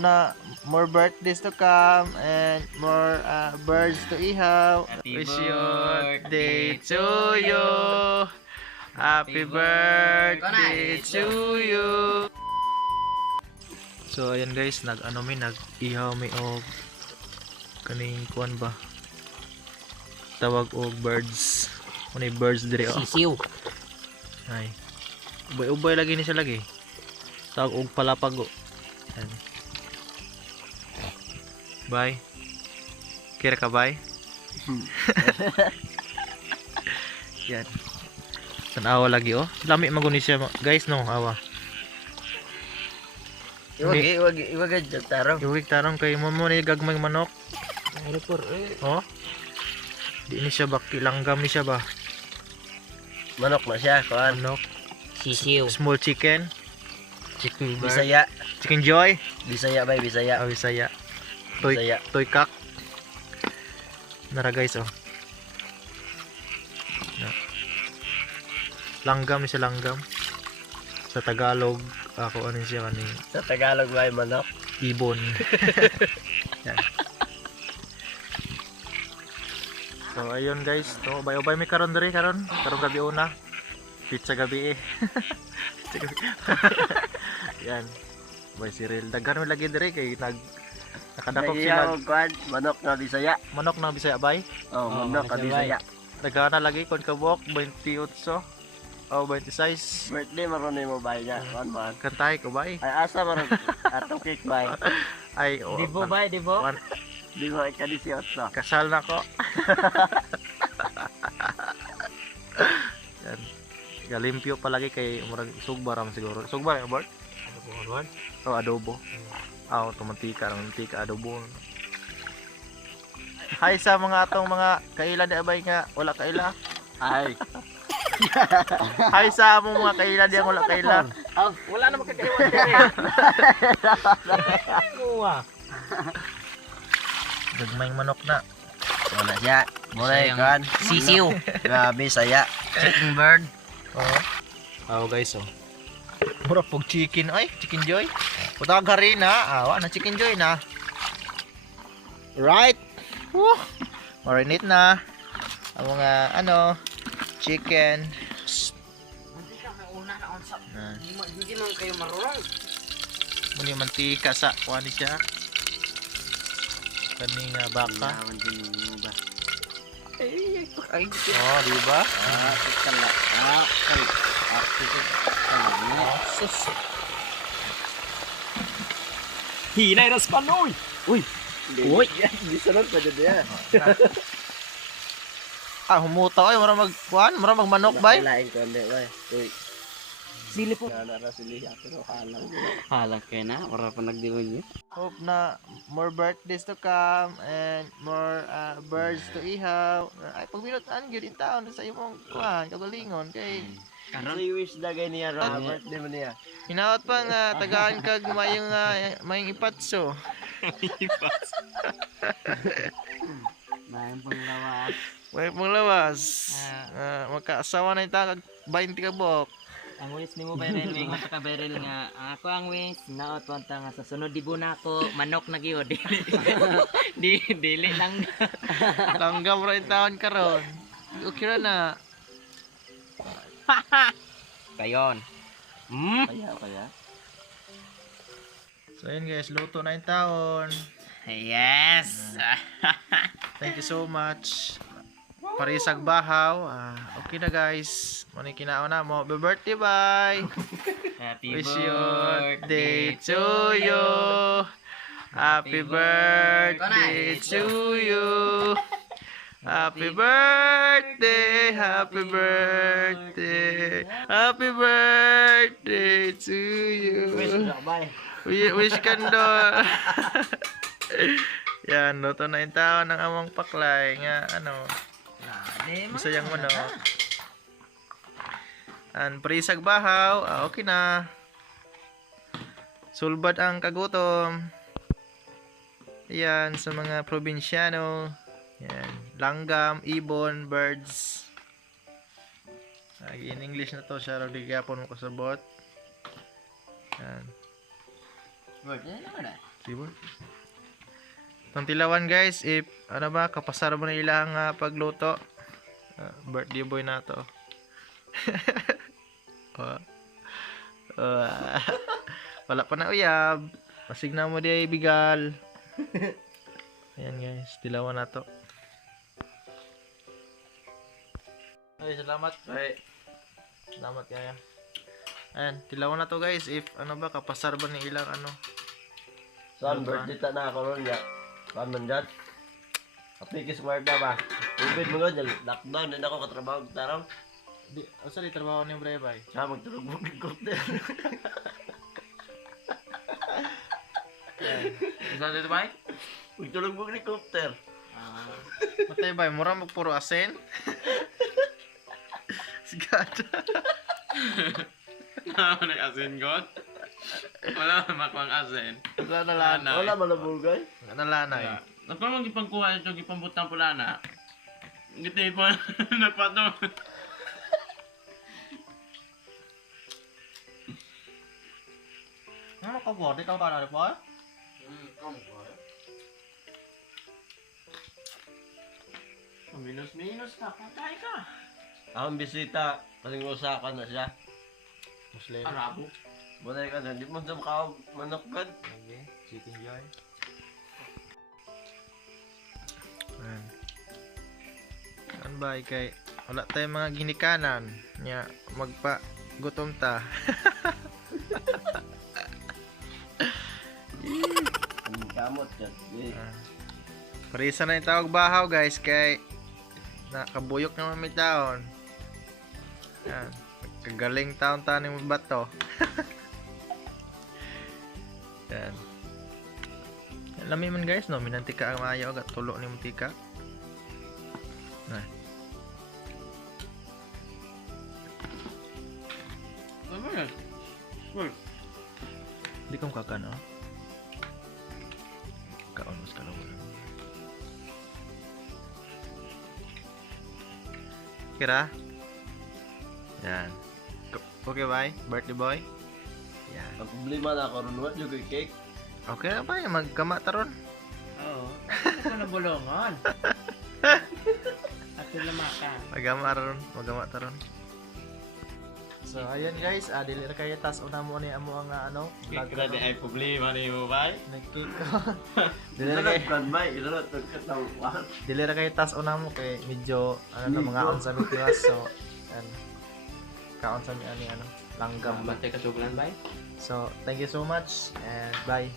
na more birthdays to come and more birds to ihaw. Happy Wish you birthday to you. Happy birthday to you. So ayan guys, nag-ihaw mi og kaning kuan ba? Tawag og birds. Ano birds dire oh. Sisiw. Ay. Ubay-ubay lagi ni siya lagi. Tawag og palapago. Ayan. Bye. Kira ka bye? Yan. Tanawa lagi oh. Lami maguni siya guys no, awa. Iwag tarong. Iwig tarong kay mo ni gagmay manok. Oh. Di ni siya ba kilanggam ni siya ba? Manok na siya, kuan. Manok, Sisiw. small chicken, Chicken Bisaya. chicken joy, Bisaya bay, Bisaya. Bisaya. Toy Bisaya. toy kak. Nara guys oh. Na. Langgam ni siya langgam. Sa Tagalog, ako ano siya kani Sa Tagalog bay manok. ibon. Yan. So ayun guys, to ubay-ubay mi karon diri karon gabi una. Pizza gabi eh. Pizza gabi. Yan. Boy Cyril, daghan mo lagi diri kay nakadakop sila. Kuan, manok na Bisaya. Manok na Bisaya bay. Oh, manok na Bisaya. Daghan na lagi kon kabok 28 o 26. Birthday maron mo bay niya. Kuan man. Kantay ko bay. Ay asa maron atong cake bay. Ay oh. bay, di bo? Wan- Di bo ka 18. Kasal na ko. Yan. Galimpyo palagi kay murag sugba ram siguro. Sugba ra bart? Adobo. Oh, adobo. Ah, mantika adobo. Hi sa mga atong mga kaila di abay nga wala kaila. Ay. Hi sa among mga kaila di wala kaila. Wala na magkakaiwan diri. Kuha. Gagmayng manok na. Wala siya. Muna kan. Sisiw. Grabe saya. Chicken bird. Oh. Oh guys oh. Mura pog chicken ay, chicken joy. Putag harina, awa na chicken joy na. Right. Woo. Marinate na ang mga chicken. Hindi ka mauna na on sa. Ah. Hindi man kayo marunong. Muni mantika sa kuan siya. Kaning baka. Ay, Oh, di ba? kala. Ay. Sus. Hinay na span oy. Uy. Uy, bisa lang pa dyan. Humuta ay mura magkuan, mura magmanok bay. Lain ko ande bay. Uy. Sili po. Nara sili pero halang. Halang kay na, ora pa nagdiwon niyo. Hope na more birthdays to come and more birds to ihaw. Ay pagbinutan gyud in taon sa imong kuan kagalingon kay Karon wish dagay niya Robert di man niya. hinaot pa nga tagaan kag mayong ipatso. Maayong panglawas. May pong lawas. Magkaasawa na ita kag 20 ka bok. Ang wish nimo Beryl may mata ka Beryl nga ako ang wish naot wanta nga sa sunod dibo na ako manok na gyud. Dili lang. Langgam ra taon karon. Okay ra na. Kayon. Kaya. So yun guys, luto na yung taon. Yes. Thank you so much. Parisag bahaw. Okay na guys. Muna kinaon na mo. Happy birthday, bye. Happy Wish you birthday to you. Happy birthday to you. Happy birthday, happy birthday, happy birthday to you. Wish kando. Yan, luto na yung taon ng among paklay nga Bisayang manok. An parisag bahaw, okay na. Sulbad ang kagutom. Yan sa mga probinsyano. Yan, langgam, ibon, birds. In English na to siya, di gyapon mo kasabot. Yan. Birthday naman ah. Diba? Itong tilawan guys, if ano ba, kapasar mo na ilang pagluto. Birthday boy na to. Oh. Wala pa na uyab. Pasigna mo di ay bigal. Ayan guys, tilawan na to. Ay, salamat. Ay. Salamat kaya. Ayan, tilawan na to guys. If ano ba, kapasar ba ni ilang ano. Son, birthday ta na ako ron ya. Saan man dyan? Kapikis Marta ba? Ubid mo nga dyan. Lockdown, din ako katrabaho. Tarang. Di, asa di trabaho ni Bray Bay? Siya, magtulog mo ng kopter. Saan dito ba? Magtulog mo ng kopter. Matay Bay, mura mo puro asin. Sigada. Ano nag-asin ko? Wala makwang asin. Wala na lanay. Wala malabugay. Wala na lanay. Ako mang gipangkuha ito, gipambutang pula na. Giti po, nagpato. Ano ka po? Di ka pa na po? Minus ka, patay ka. Ang bisita, kasing usakan na siya. Muslim. Arabo. Bunay ka na, di mo sa makawag manokgan. Okay, chicken joy. Ayan. Ano ba kay wala tayong mga ginikanan nya magpa gutom ta. Ang kamot yan. Parisa na yung tawag bahaw guys kay nakabuyok naman may taon. Yan. Kagaling taon tanim mo bato. Yan. Lami man guys no, minantika ang maayaw at tulo ni mantika. Nah. Ano yan? Well, Di ko kakano. Kaon mas kalawa. Kira? Yan. Okay, bye. Birthday boy. Yan. Ang problema na ako ron, what yung cake? Okay na ba? Magkama taron. oo. Ako na bulungan. Ako na makan. Magama taron. So, ayun guys, dili na kayo tas una mo ni amo ang ano, vlog Kaya di ay problema ni mo ba? nag-cake ko. dili Ito na na, kayo, plan ba? Ito na, tagkatawa. dili na kayo tas una mo kay medyo ano na mga on sa mitiwas so and kaon sa mi ani ano, langgam ba. Bantay ka suglan ba? So, thank you so much and bye.